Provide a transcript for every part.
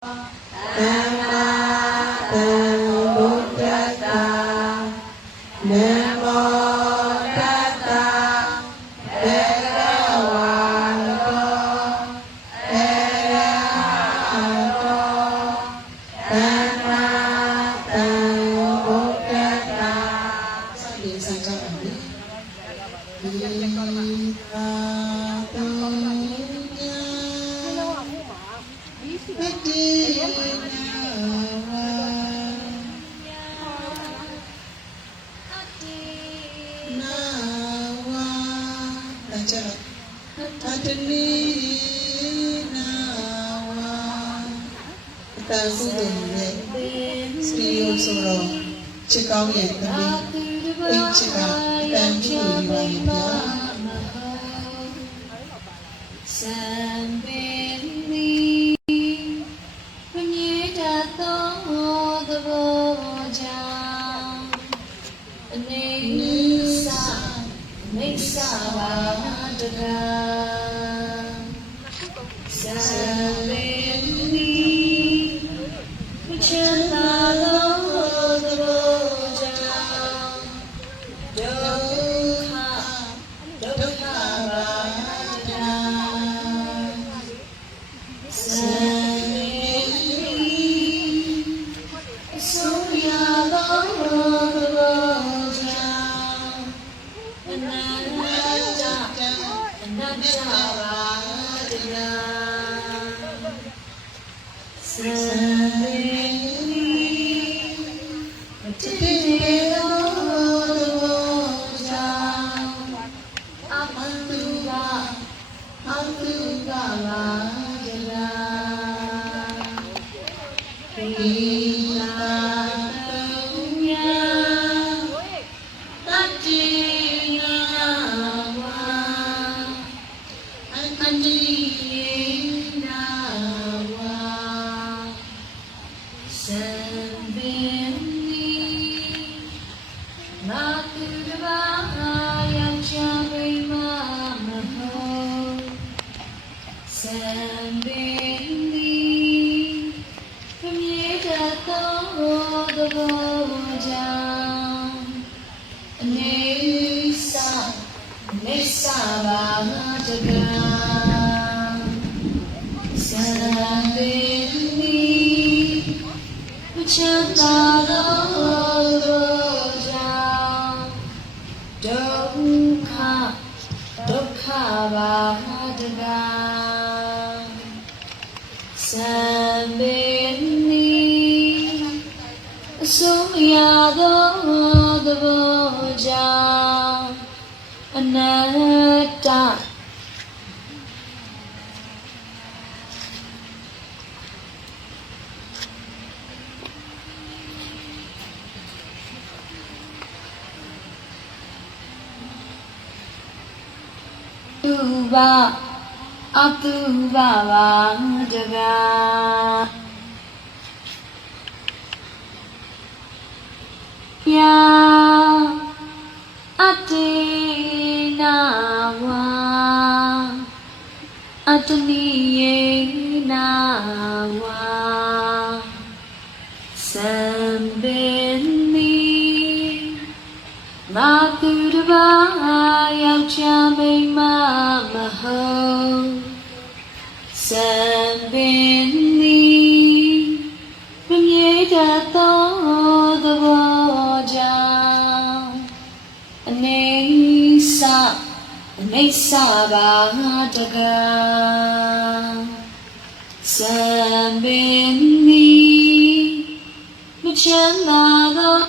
Uh. ကုသိုလ်ရဲ့စရိယဆိုတော့ချစ်ကောင်းရဲ့သမီးအင်းချစ်ကအတန်ကြီးကိုယူပါရဲ့ဗျာစံပင်နီပညေတသောသဘောကြောင့်အနေနိစ္စမိစ္ဆာပါတကား ーちゃん。あくわわじゃが。やー。তুমি မိစ္ဆပါတကံစံပင်နီမချမ်းသာသော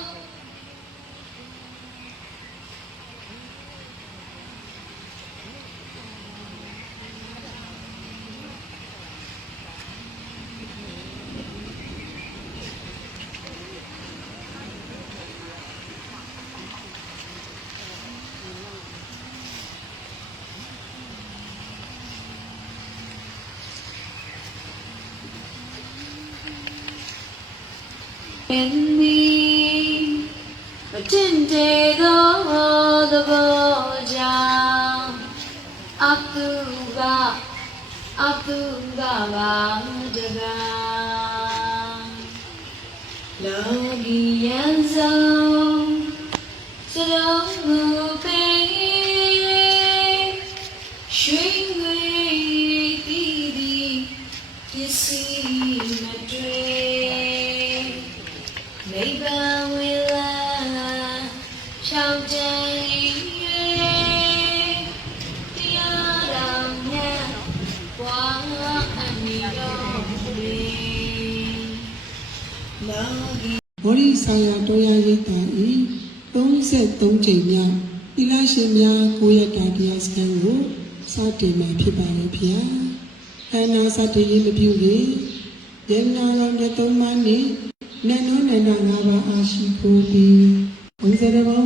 in me Matinde go the boja Apuga Apuga Vamdaga Logi Yanzo Shalom ဘောဓိဆိုင်ရာတော်ရရိတ်တာဤ33ချိန်မြောက်သီလရှင်များကိုရတာတရားစခန်းကိုစတင်မှာဖြစ်ပါတယ်ဗျာ။အနာစတည်ရင်မပြုလေ။ယန္နာရောမြတ်သုံးပါးနှင့်နန္နောနန္ဒငါးပါးအာရှိခိုးပြီးဘုဇရဘော